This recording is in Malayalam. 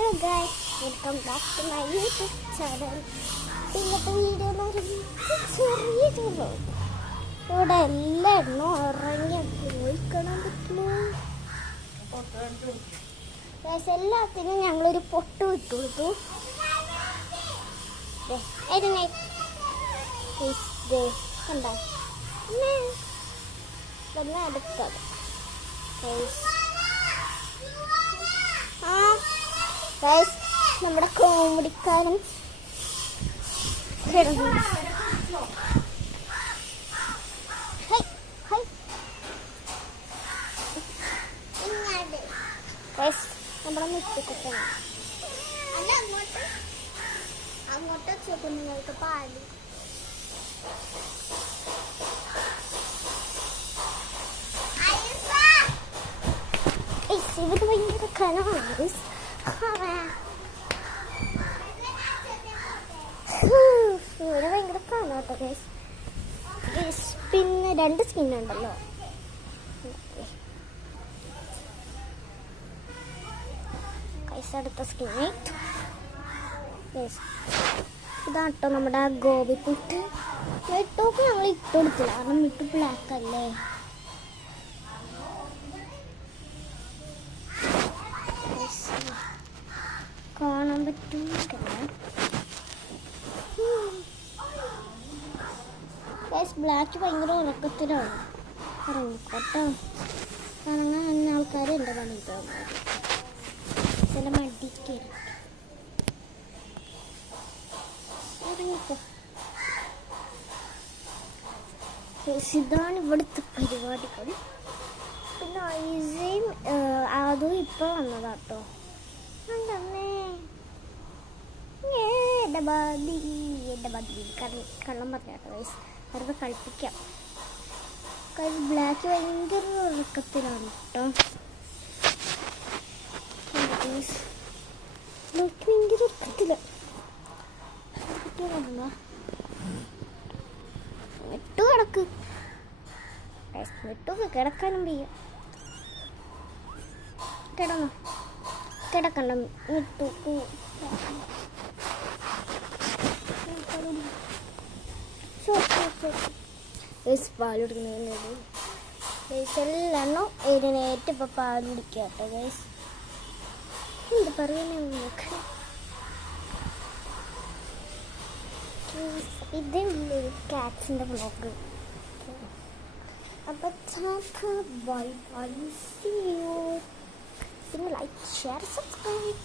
Hello guys, welcome back to my YouTube channel. ഇന്നത്തെ വീഡിയോ എന്ന് പറയുന്നത് ചെറിയൊരു വ്ലോഗ്. ഇവിടെ എല്ലാ എണ്ണവും ഇറങ്ങി പോയി കാണാൻ പറ്റുമോ ഗൈസ്? എല്ലാത്തിനും ഞങ്ങളൊരു പൊട്ട് വിട്ടു കൊടുത്തു. കണ്ടോ അടുത്തത് ഗൈസ്, നമ്മുടെ കോമഡിക്കാരൻ കിടന്നു. ഗൈസ്, നമ്മുടെ മുറ്റുകുട്ടനാണ്. അങ്ങോട്ട് വെച്ചേക്കും നിങ്ങൾക്ക് പാല്. ഇത് ഭയങ്കര കനമാണ്. ഇവിടെ ഭയങ്കര കാണാട്ടോ ഗൈസ്. പിന്നെ 2 സ്കിന്നുണ്ടല്ലോ. ഗൈസ്, അടുത്ത സ്കിൻ ഇതാട്ടോ നമ്മുടെ ഗോപിക്കുട്ടി. മിട്ടോക്ക് ഞങ്ങൾ ഇട്ടുകൊടുത്തില്ല, കാരണം മിട്ടു ബ്ലാക്ക് അല്ലേ. കാണാൻ പറ്റും. ബ്ലാക്ക് ഭയങ്കര ഉറക്കത്തിലാണ്. ഇറങ്ങിക്കോട്ടോ, ഇറങ്ങാൻ തന്നെ ആൾക്കാർ എൻ്റെ പണിക്ക് ചില മടിക്ക് ഇറങ്ങിക്കോ. ഇതാണ് ഇവിടുത്തെ പരിപാടികൾ. പിന്നെ ഐസയും അതും ഇപ്പോൾ വന്നതാട്ടോ. കള്ളം പറഞ്ഞാട്ടോ ഗൈസ്, വെറുതെ കളിപ്പിക്കാം. ബ്ലാക്ക് ഭയങ്കര ഉറക്കത്തിലാണ് കേട്ടോ. ബ്ലാക്ക് ഭയങ്കര ഉറക്കത്തില. വിട്ടു കിടക്ക്, വിട്ടു കിടക്കാനും വയ്യ. കിടക്കണ്ട വിട്ടു. പാല് കുടിക്കുന്നതിന് എല്ലാം ഇതിനേറ്റ് ഇപ്പം പാല് കുടിക്കാട്ടോ ഗൈസ്. എന്ത് പറയുന്നൊക്കെ ഇതേ ഉള്ളൊരു കാറ്റ്സിൻ്റെ വ്ളോഗ്. അപ്പം ബൈ ബൈ, സീ യു. പിന്നെ ലൈക്ക്, ഷെയർ, സബ്സ്ക്രൈബ്.